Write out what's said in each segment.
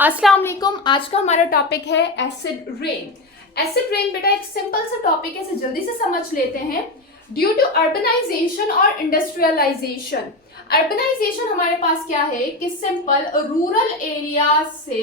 अस्सलाम वालेकुम। आज का हमारा टॉपिक है एसिड रेन। एसिड रेन बेटा एक सिंपल सा टॉपिक है, इसे जल्दी से समझ लेते हैं। ड्यू टू अर्बनाइजेशन और इंडस्ट्रियलाइजेशन, अर्बनाइजेशन हमारे पास क्या है कि सिंपल रूरल एरिया से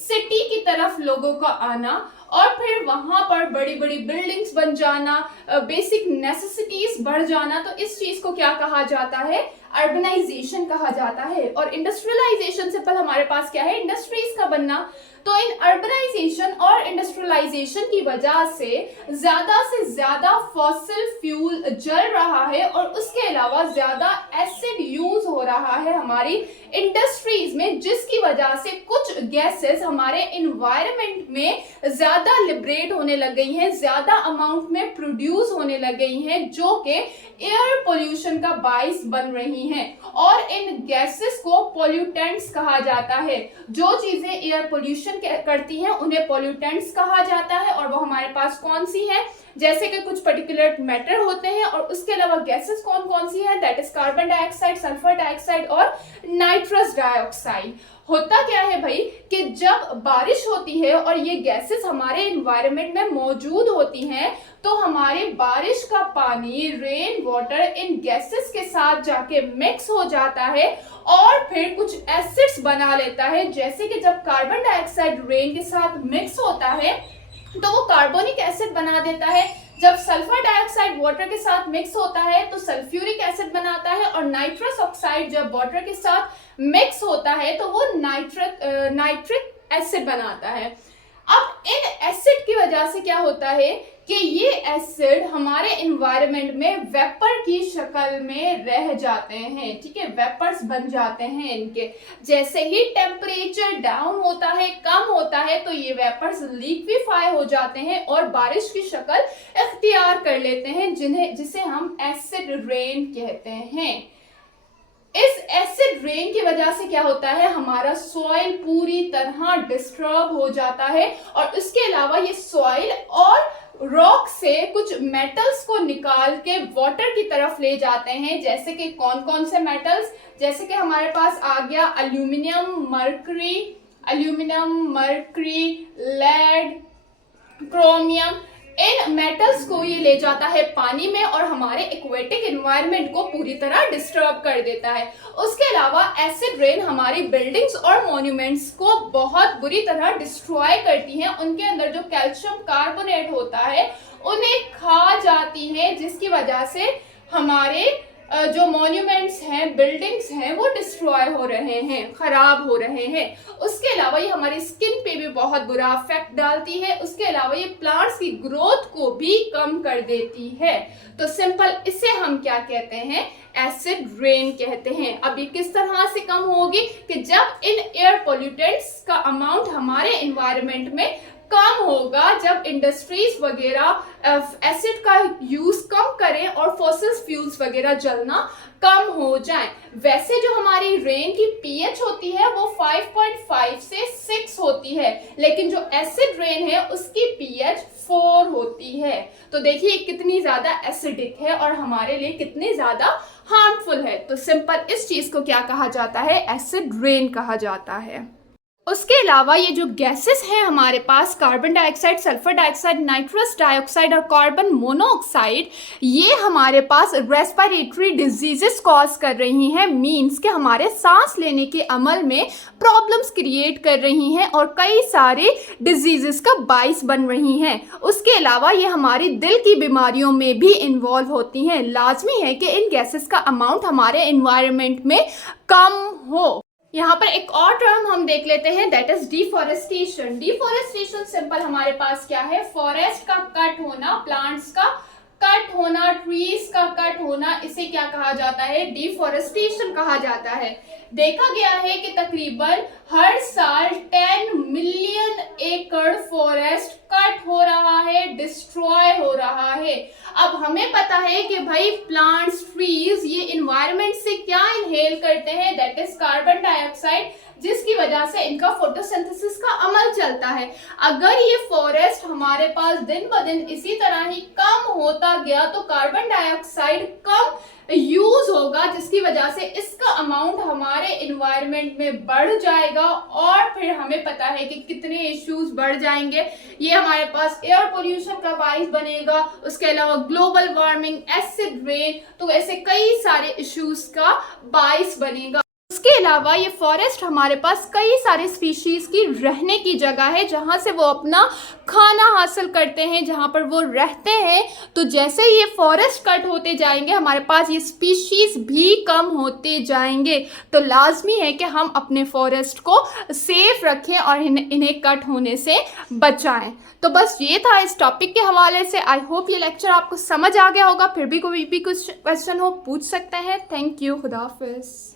सिटी की तरफ लोगों का आना और फिर वहां पर बड़ी बड़ी बिल्डिंग्स बन जाना, बेसिक नेसेसिटीज बढ़ जाना, तो इस चीज को क्या कहा जाता है? अर्बनाइजेशन कहा जाता है। और इंडस्ट्रियलाइजेशन से पहले हमारे पास क्या है? इंडस्ट्रीज का बनना। तो इन अर्बनाइजेशन और इंडस्ट्रियलाइजेशन की वजह से ज्यादा फॉसिल फ्यूल जल रहा है और उसके अलावा ज्यादा एसिड यूज हो रहा है हमारी इंडस्ट्रीज में, जिसकी वजह से कुछ गैसेस हमारे इन्वायरमेंट में ज्यादा लिबरेट होने लग गई हैं, ज्यादा अमाउंट में प्रोड्यूस होने लग गई हैं, जो कि एयर पोल्यूशन का बाइस बन रही हैं। और इन गैसेस को पोल्यूटेंट्स कहा जाता है। जो चीजें एयर पोल्यूशन करती हैं उन्हें पोल्यूटेंट्स कहा जाता है। और वो हमारे पास कौन सी है? जैसे कि कुछ पर्टिकुलर मैटर होते हैं, और उसके अलावा गैसेस कौन कौन सी है? That is carbon dioxide, sulphur dioxide और नाइट्रस डाइऑक्साइड। होता क्या है भाई कि जब बारिश होती है और ये गैसेस हमारे एनवायरनमेंट में मौजूद होती हैं, तो हमारे बारिश का पानी, रेन वाटर, इन गैसेस के साथ जाके मिक्स हो जाता है और फिर कुछ एसिड्स बना लेता है। जैसे कि जब कार्बन डाइऑक्साइड रेन के साथ मिक्स होता है तो वो कार्बोनिक एसिड बना देता है। जब सल्फर डाइऑक्साइड वाटर के साथ मिक्स होता है तो सल्फ्यूरिक एसिड बनाता है, और नाइट्रस ऑक्साइड जब वाटर के साथ मिक्स होता है तो वो नाइट्रिक एसिड बनाता है। अब इन एसिड की वजह से क्या होता है कि ये एसिड हमारे एनवायरनमेंट में वेपर की शक्ल में रह जाते हैं। ठीक है, वेपर्स बन जाते हैं इनके। जैसे ही टेम्परेचर डाउन होता है, कम होता है, तो ये वेपर्स लिक्विफाई हो जाते हैं और बारिश की शक्ल इख्तियार कर लेते हैं, जिसे हम एसिड रेन कहते हैं। इस एसिड रेन की वजह से क्या होता है? हमारा सॉइल पूरी तरह डिस्टर्ब हो जाता है, और उसके अलावा ये सॉइल और रॉक से कुछ मेटल्स को निकाल के वाटर की तरफ ले जाते हैं। जैसे कि कौन कौन से मेटल्स? जैसे कि हमारे पास आ गया अल्यूमिनियम, मर्करी, लेड, क्रोमियम। इन मेटल्स को ये ले जाता है पानी में और हमारे एक्वेटिक एनवायरनमेंट को पूरी तरह डिस्टर्ब कर देता है। उसके अलावा एसिड रेन हमारी बिल्डिंग्स और मॉन्यूमेंट्स को बहुत बुरी तरह डिस्ट्रॉय करती हैं। उनके अंदर जो कैल्शियम कार्बोनेट होता है उन्हें खा जाती है, जिसकी वजह से हमारे जो मॉन्यूमेंट्स हैं, बिल्डिंग्स हैं, वो डिस्ट्रॉय हो रहे हैं, खराब हो रहे हैं। उसके अलावा ये हमारी स्किन पे भी बहुत बुरा इफेक्ट डालती है। उसके अलावा ये प्लांट्स की ग्रोथ को भी कम कर देती है। तो सिंपल इसे हम क्या कहते हैं? एसिड रेन कहते हैं। अब ये किस तरह से कम होगी? कि जब इन एयर पोल्यूटेंट्स का अमाउंट हमारे एनवायरनमेंट में कम होगा, जब इंडस्ट्रीज वगैरह एसिड का यूज कम करें और फॉसिल फ्यूल्स वगैरह जलना कम हो जाए। वैसे जो हमारी रेन की पीएच होती है वो 5.5 से 6 होती है, लेकिन जो एसिड रेन है उसकी पीएच 4 होती है। तो देखिए कितनी ज्यादा एसिडिक है और हमारे लिए कितनी ज्यादा हार्मफुल है। तो सिंपल इस चीज को क्या कहा जाता है? एसिड रेन कहा जाता है। उसके अलावा ये जो गैसेस हैं हमारे पास, carbon dioxide, sulphur dioxide, nitrous dioxide और कार्बन मोनोऑक्साइड, ये हमारे पास रेस्पिरेटरी डिजीजेस कॉज कर रही हैं। मींस कि हमारे सांस लेने के अमल में प्रॉब्लम्स क्रिएट कर रही हैं और कई सारे डिजीजेस का बाइस बन रही हैं। उसके अलावा ये हमारी दिल की बीमारियों में भी इन्वॉल्व होती हैं। लाजमी है कि इन गैसेस का अमाउंट हमारे एनवायरनमेंट में कम हो। यहाँ पर एक और टर्म हम देख लेते हैं, that is deforestation. Deforestation simple हमारे पास क्या है? फॉरेस्ट का कट होना, प्लांट्स का कट होना, ट्रीज का कट होना, इसे क्या कहा जाता है? डिफॉरेस्टेशन कहा जाता है। देखा गया है कि तकरीबन हर साल 10 मिलियन एकड़ फॉरेस्ट कट हो रहा है, डिस्ट्रॉय हो रहा है। अब हमें पता है कि भाई प्लांट्स, ट्रीज ये एनवायरनमेंट से क्या इनहेल करते हैं? That is carbon dioxide dioxide, जिसकी वजह से इनका फोटोसिंथेसिस का अमल चलता है। अगर ये फॉरेस्ट हमारे पास दिन ब दिन इसी तरह ही कम होता गया तो कार्बन डाइऑक्साइड कम यूज होगा, जिसकी वजह से इसका अमाउंट हमारे इन्वायरमेंट में बढ़ जाएगा और फिर हमें पता है कि कितने इश्यूज बढ़ जाएंगे। ये हमारे पास एयर पोल्यूशन का बाइस बनेगा, उसके अलावा ग्लोबल वार्मिंग, एसिड रेन, तो ऐसे कई सारे इश्यूज का बाइस बनेगा। उसके अलावा ये फॉरेस्ट हमारे पास कई सारे स्पीशीज की रहने की जगह है, जहाँ से वो अपना खाना हासिल करते हैं, जहाँ पर वो रहते हैं। तो जैसे ये फॉरेस्ट कट होते जाएंगे हमारे पास ये स्पीशीज भी कम होते जाएंगे। तो लाजमी है कि हम अपने फॉरेस्ट को सेफ रखें और इन्हें कट होने से बचाएं। तो बस ये था इस टॉपिक के हवाले से। आई होप ये लेक्चर आपको समझ आ गया होगा। फिर भी कोई भी कुछ क्वेश्चन हो पूछ सकते हैं। Thank you. खुदा हाफिज़।